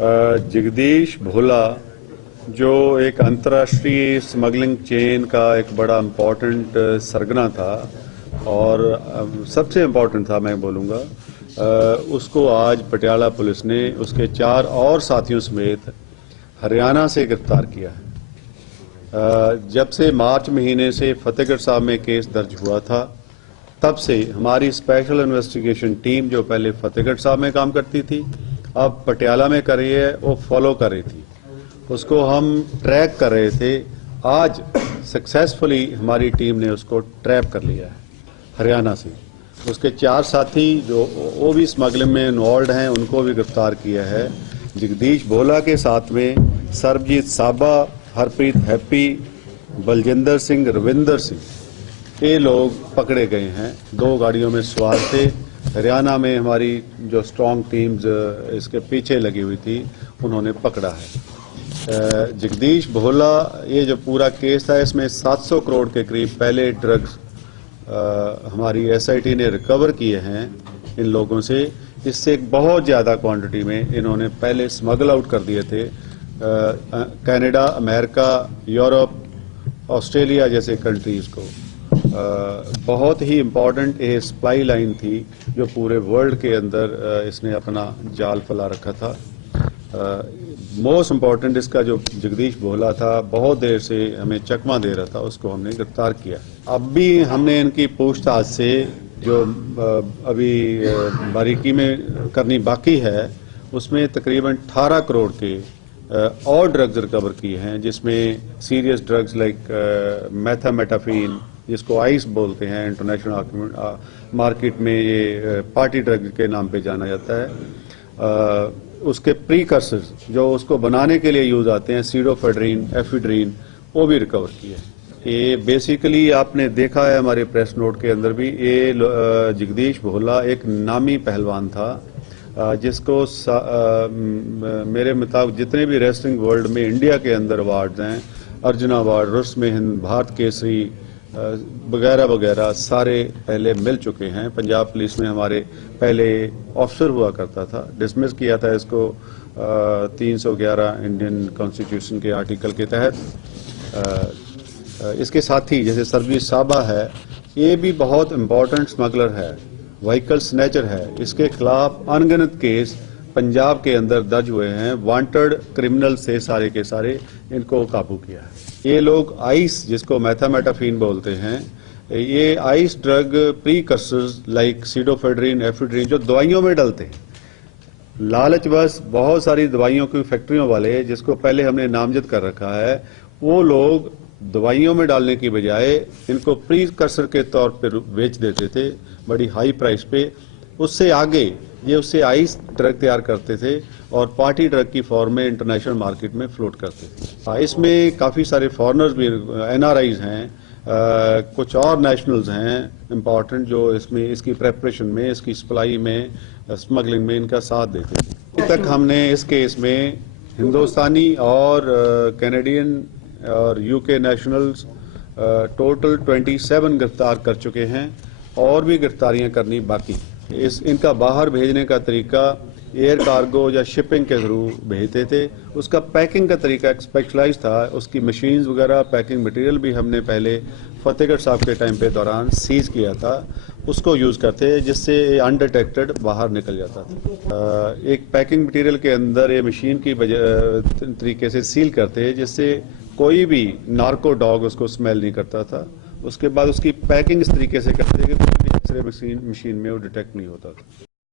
जगदीश भोला जो एक अंतर्राष्ट्रीय स्मगलिंग चेन का एक बड़ा इम्पोर्टेंट सरगना था और सबसे इम्पोर्टेंट था मैं बोलूँगा, उसको आज पटियाला पुलिस ने उसके 4 और साथियों समेत हरियाणा से गिरफ्तार किया है। जब से मार्च महीने से फतेहगढ़ साहब में केस दर्ज हुआ था, तब से हमारी स्पेशल इन्वेस्टिगेशन टीम जो पहले फतेहगढ़ साहब में काम करती थी, अब पटियाला में कर रही है, वो फॉलो कर रही थी, उसको हम ट्रैक कर रहे थे। आज सक्सेसफुली हमारी टीम ने उसको ट्रैप कर लिया है हरियाणा से। उसके 4 साथी जो वो भी स्मगलिंग में इन्वॉल्व हैं, उनको भी गिरफ्तार किया है। जगदीश भोला के साथ में सरबजीत साबा, हरप्रीत हैप्पी, बलजिंदर सिंह, रविंदर सिंह, ये लोग पकड़े गए हैं। 2 गाड़ियों में सवार थे। हरियाणा में हमारी जो स्ट्रांग टीम्स इसके पीछे लगी हुई थी, उन्होंने पकड़ा है। जगदीश भोला, ये जो पूरा केस था, इसमें 700 करोड़ के करीब पहले ड्रग्स हमारी एसआईटी ने रिकवर किए हैं इन लोगों से। इससे एक बहुत ज़्यादा क्वांटिटी में इन्होंने पहले स्मगल आउट कर दिए थे। कनाडा, अमेरिका, यूरोप, ऑस्ट्रेलिया जैसे कंट्रीज़ को। बहुत ही इम्पोर्टेंट ये सप्लाई लाइन थी जो पूरे वर्ल्ड के अंदर इसने अपना जाल फैला रखा था। मोस्ट इम्पोर्टेंट इसका जो जगदीश भोला था, बहुत देर से हमें चकमा दे रहा था, उसको हमने गिरफ्तार किया। अब भी हमने इनकी पूछताछ से जो अभी बारीकी में करनी बाकी है, उसमें तकरीबन 18 करोड़ के और ड्रग्स रिकवर किए हैं, जिसमें सीरियस ड्रग्स लाइक मेथामेटाफीन, जिसको आइस बोलते हैं इंटरनेशनल मार्केट में, ये पार्टी ड्रग के नाम पे जाना जाता है। उसके प्रीकर्सर्स जो उसको बनाने के लिए यूज आते हैं, सीडोफेड्रीन, एफिड्रीन, वो भी रिकवर किए हैं। ये बेसिकली आपने देखा है हमारे प्रेस नोट के अंदर भी, ये जगदीश भोला एक नामी पहलवान था, जिसको मेरे मुताबिक जितने भी रेसलिंग वर्ल्ड में इंडिया के अंदर अवार्ड्स हैं, अर्जुन अवार्ड, रुस में हिंद, भारत केसरी वगैरह वगैरह, सारे पहले मिल चुके हैं। पंजाब पुलिस में हमारे पहले ऑफिसर हुआ करता था, डिसमिस किया था इसको 311 इंडियन कॉन्स्टिट्यूशन के आर्टिकल के तहत। इसके साथी जैसे सरबजीत साबा है, ये भी बहुत इम्पोर्टेंट स्मगलर है, व्हीकल स्नैचर है। इसके खिलाफ अनगिनत केस पंजाब के अंदर दर्ज हुए हैं। वांटेड क्रिमिनल से सारे के सारे इनको काबू किया है। ये लोग आइस, जिसको मैथामेटाफीन बोलते हैं, ये ice drug precursors like pseudoephedrine, ephedrine जो दवाइयों में डलते हैं, लालच बस बहुत सारी दवाइयों की फैक्ट्रियों वाले, जिसको पहले हमने नामजद कर रखा है, वो लोग दवाइयों में डालने की बजाय इनको प्रीकर्सर के तौर पर बेच देते थे बड़ी हाई प्राइस पे। उससे आगे ये उससे आइस ड्रग तैयार करते थे और पार्टी ड्रग की फॉर्म में इंटरनेशनल मार्केट में फ्लोट करते थे। इसमें काफ़ी सारे फॉरेनर्स भी, एनआरआईज हैं, कुछ और नेशनल्स हैं इम्पॉर्टेंट, जो इसमें इसकी प्रेपरेशन में, इसकी सप्लाई में, स्मगलिंग में इनका साथ देते थे। अभी तक हमने इस केस में हिंदुस्तानी और कैनेडियन और यूके नेशनल्स टोटल 27 गिरफ्तार कर चुके हैं और भी गिरफ्तारियां करनी बाकी। इनका बाहर भेजने का तरीका एयर कार्गो या शिपिंग के थ्रू भेजते थे। उसका पैकिंग का तरीका एक स्पेशलाइज था, उसकी मशीन्स वगैरह, पैकिंग मटेरियल भी हमने पहले फतेहगढ़ साहब के टाइम पे दौरान सीज किया था, उसको यूज़ करते जिससे अनडिटेक्टेड बाहर निकल जाता था। एक पैकिंग मटेरियल के अंदर ये मशीन की तरीके से सील करते, जिससे कोई भी नार्को डॉग उसको स्मेल नहीं करता था। उसके बाद उसकी पैकिंग इस तरीके से करते कि कोई भी एक्सरे मशीन में वो डिटेक्ट नहीं होता था।